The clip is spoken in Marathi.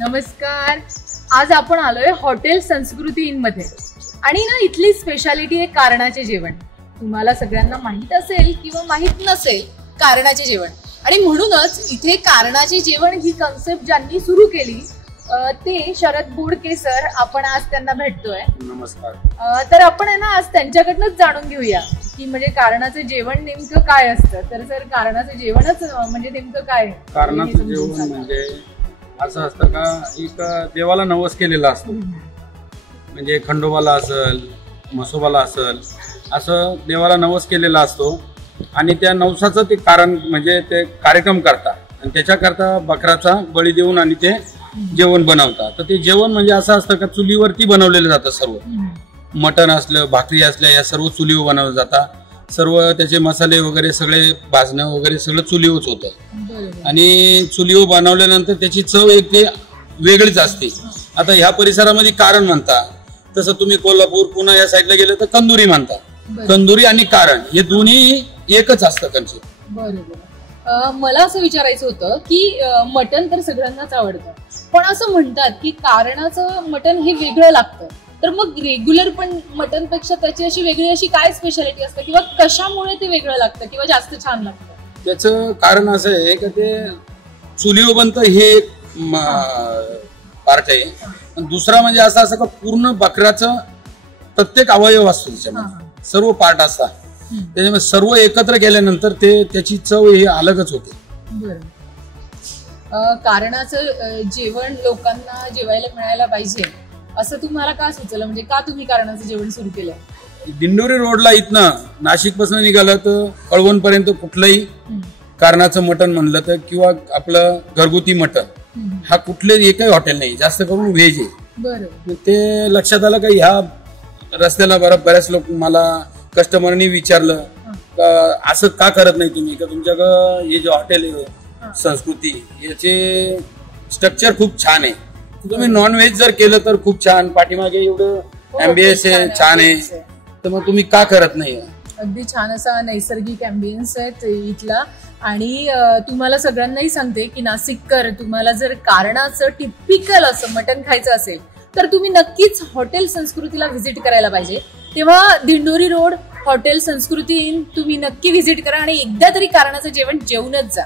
नमस्कार. आज आपण आलोय हॉटेल संस्कृती इन मध्ये आणि ना इथली स्पेशालिटी आहे कारणाचे जेवण. तुम्हाला सगळ्यांना माहित असेल किंवा माहित नसेल कारणाचे जेवण, आणि म्हणूनच इथे कारणाचे जेवण ही कन्सेप्ट ज्यांनी सुरू केली ते शरद बोडके सर. आपण आज त्यांना भेटतोय. नमस्कार. तर आपण आहे ना आज त्यांच्याकडनंच जाणून घेऊया की म्हणजे कारणाचं जेवण नेमकं काय असतं. तर सर, कारणाचं जेवणच म्हणजे नेमकं काय? कारणाचं जेवण म्हणजे असं असतं का, एक देवाला नवस केलेला असतो. म्हणजे खंडोबाला असेल, म्हसोबाला असेल, असं देवाला नवस केलेला असतो आणि त्या नवसाचं ते कारण म्हणजे ते कार्यक्रम करतात आणि त्याच्याकरता बकराचा बळी देऊन आणि ते जेवण बनवतात. तर ते जेवण म्हणजे असं असतं का चुलीवरती बनवलेलं जातं. सर्व मटण असलं, भाकरी असल्या, या सर्व चुलीवर बनवलं जातात. सर्व त्याचे मसाले वगैरे सगळे भाजणं वगैरे सगळं चुलीवरच होतं आणि चुलीवर बनवल्यानंतर त्याची चव एक ते वेगळीच असते. आता ह्या परिसरामध्ये कारण म्हणता, तसं तुम्ही कोल्हापूर पुणे या साईडला गेलं तर कंदुरी म्हणता. कंदुरी आणि कारण हे दोन्ही एकच असतं कन्सेप्ट. बरोबर. मला असं विचारायचं होतं की मटण तर सगळ्यांनाच आवडतं, पण असं म्हणतात की कारणाचं मटण हे वेगळं लागतं. तर मग रेग्युलर पण मटन पेक्षा त्याची अशी वेगळी अशी काय स्पेशालिटी असते किंवा कशामुळे ते वेगळं लागतं किंवा जास्त छान लागतं? त्याचं कारण असं आहे की ते चुलीवर बनतं हे एक पार्ट आहे. दुसरा म्हणजे असं असं का पूर्ण बकऱ्याचं प्रत्येक अवयव असतो, त्याच्यामध्ये सर्व पार्ट असतात. त्याच्यामुळे सर्व एकत्र केल्यानंतर ते त्याची चव ही अलगच होते. बरोबर. कारणाचं जेवण लोकांना जेवायला मिळायला पाहिजे असं तुम्हाला का सुचलं? म्हणजे का तुम्ही कारणाचं जेवण सुरू केलं? दिंडोरी रोडला इथनं नाशिक पासून निघालं तर कळवण पर्यंत कुठलंही कारणाचं मटण म्हणलं तर किंवा आपलं घरगुती मटण हा कुठले एकही हॉटेल नाही, जास्त करून व्हेज आहे. बरोबर. ते लक्षात आलं का ह्या रस्त्याला बऱ्याच लोक मला कस्टमरनी विचारलं का असं का करत नाही तुम्ही, का तुमच्याकडं हे जे हॉटेल आहे संस्कृती याचे स्ट्रक्चर खूप छान आहे. तुम्ही नॉनव्हेज जर केलं तर खूप छान, पाठीमागे एवढं एम्बियन्स आहे, छान आहे, तर मग तुम्ही का करत नाही? अगदी छान असा नैसर्गिक एम्बियन्स आहे इथला. आणि तुम्हाला सगळ्यांनाही सांगते की नाशिककर, तुम्हाला जर कारणाचं टिपिकल असं मटण खायचं असेल तर तुम्ही नक्कीच हॉटेल संस्कृतीला व्हिजिट करायला पाहिजे. तेव्हा दिंडोरी रोड हॉटेल संस्कृती तुम्ही नक्की व्हिजिट करा आणि एकदा तरी कारणाचं जेवण जेवूनच जा.